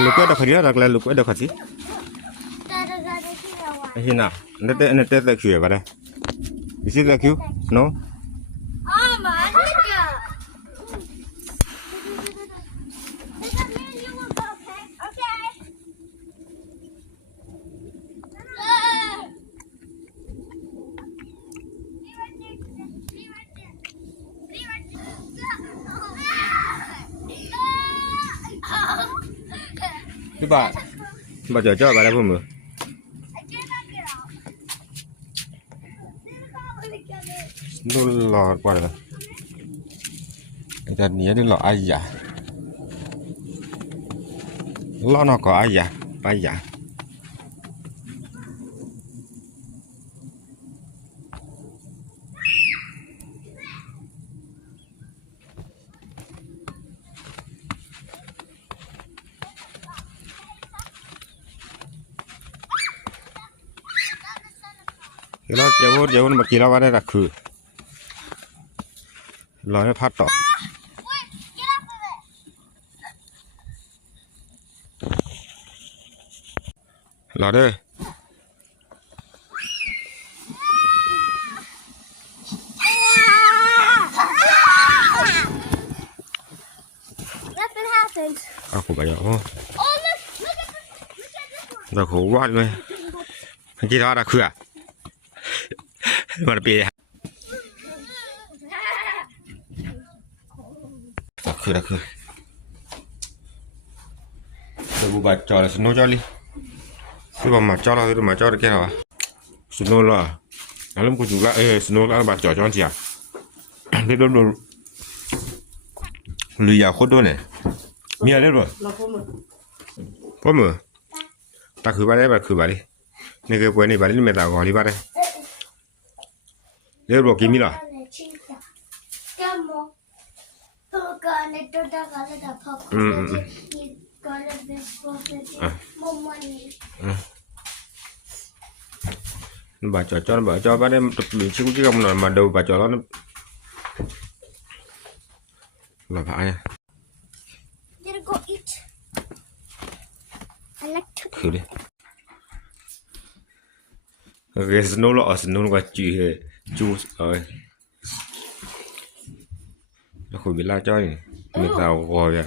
Lục cái đâu phải là lục cái đâu phải gì hiện nào nó tết là khử vào đây is it like you no bà chờ cho bà đây không mưa nó lò qua rồi cái này nó lò ai dạ lò nó có ai dạ ai dạ cái nó chéo mà kia nó vào đây là khử lò nó phát tỏ lò đây aku bayar oh giờ khổ quá luôn thằng kia đó là khử à mà bị khử tôi bà cho là snow cho đi tôi mà cho là tôi mà cho được cái nào snow là nó cũng chủ lại snow là bà cho anh chị à thế đó rồi lười à khốt đôi này mía đấy rồi có mưa ta khử bà đấy bà khử bà đi này cái quầy này bà đi mẹ tạo gọi đi bà đây đấy rồi kiếm mi là bà cho bà đem tập luyện chứ không nào mà đâu bà cho nó là phải nha thử đi cái snow qua chú rồi nó khỏi bị la cho mình tàu gọi à